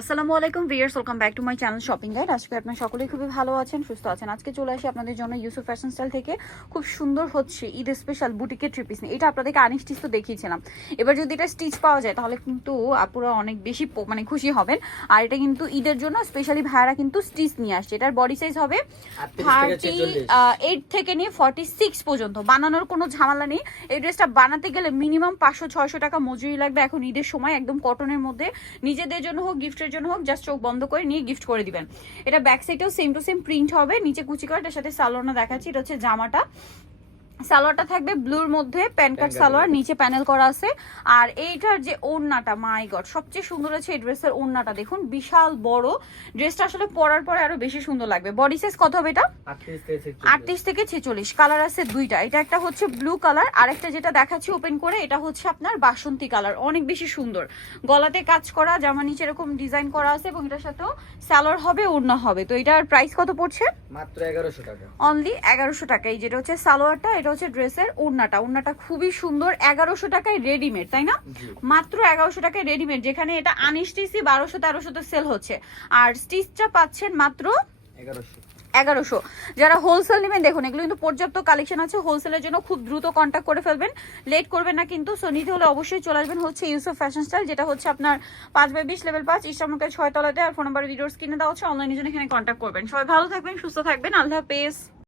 আসসালামু আলাইকুম viewers, welcome back to my channel shopping guide. আজকে আপনারা সকলেই খুবই ভালো আছেন, সুস্থ আছেন। আজকে চলে আসি আপনাদের জন্য ইউসুফ ফ্যাশন স্টাইল থেকে খুব সুন্দর হচ্ছে ঈদ স্পেশাল বুটিকের থ্রি পিস নিয়ে। এটা আপনাদেরকে আনস্টিচ তো দেখিয়েছিলাম, এবার যদি এটা স্টিচ পাওয়া যায় তাহলে কিন্তু আপুরা অনেক বেশি মানে খুশি হবেন। আর এটা কিন্তু ঈদের জন্য স্পেশালি ভাইয়ারা কিন্তু স্টিচ নিয়ে আসছে। এটার বডি সাইজ হবে 38 থেকে নিয়ে 46 পর্যন্ত। বানানোর কোনো ঝামেলা নেই। এই ড্রেসটা বানাতে গেলে মিনিমাম 500-600 টাকা মজুরি লাগবে এখন ঈদের সময়। একদম কটনের মধ্যে নিজেদের জন্য হোক গিফটের জন্য হোক, জাস্ট চোখ বন্ধ করে নিয়ে গিফট করে দিবেন। এটা ব্যাক সাইডেও সেম টু সেম প্রিন্ট হবে, নিচে কুচি করে। এটার সাথে সালোয়ারটা দেখাচ্ছি, এটা হচ্ছে জামাটা। সালোয়ারটা থাকবে ব্লুর মধ্যে, প্যান্ট সালোয়ার, নিচে প্যানেল করা আছে। আর এইটার যে ওড়নাটা, মাই গড, সবচেয়ে সুন্দর হচ্ছে এই ড্রেসের ওড়নাটা। দেখুন বিশাল বড়, ড্রেসটা আসলে পরার পরে আরো বেশি সুন্দর লাগবে। বডি সাইজ কত হবে এটা? 38 থেকে 46। কালার আছে দুইটা, এটা একটা হচ্ছে ব্লু কালার, আর একটা যেটা দেখাচ্ছি ওপেন করে এটা হচ্ছে আপনার বাসন্তী কালার। অনেক বেশি সুন্দর, গলাতে কাজ করা, জামা নিচে এরকম ডিজাইন করা আছে এবং এটার সাথেও সালোয়ার হবে, ওড়না হবে। তো এটার প্রাইস কত পড়ছে? মাত্র 1100 টাকা, অনলি 1100 টাকা। এই যেটা হচ্ছে সালোয়ারটা, এটা হচ্ছে ড্রেসের ওড়নাটা খুবই সুন্দর। 1100 টাকায় রেডিমেড, তাই না? মাত্র 1100 টাকায় রেডিমেড, যেখানে এটা আনস্টিচই 1200-1300 সেল হচ্ছে, আর স্টিচটা পাচ্ছেন মাত্র 1100। যারা হোলসেল নেবেন, দেখুন এগুলো কিন্তু পর্যাপ্ত কালেকশন আছে হোলসেলের জন্য। খুব দ্রুত কন্ট্যাক্ট করে ফেলবেন, লেট করবেন না কিন্তু। সো নিতে হলে অবশ্যই চলে আসবেন হচ্ছে ইউসুফ ফ্যাশন স্টাইল, যেটা হচ্ছে আপনার 5/20 লেভেল 5 ইস্টার্নমুখের 6 তলাতে। আর ফোন নাম্বার ভিডিওস কিনে দেওয়া হচ্ছে, অনলাইনের জন্য এখানে কন্ট্যাক্ট করবেন। সবাই ভালো থাকবেন, সুস্থ থাকবেন, আল্লাহ হাফেজ।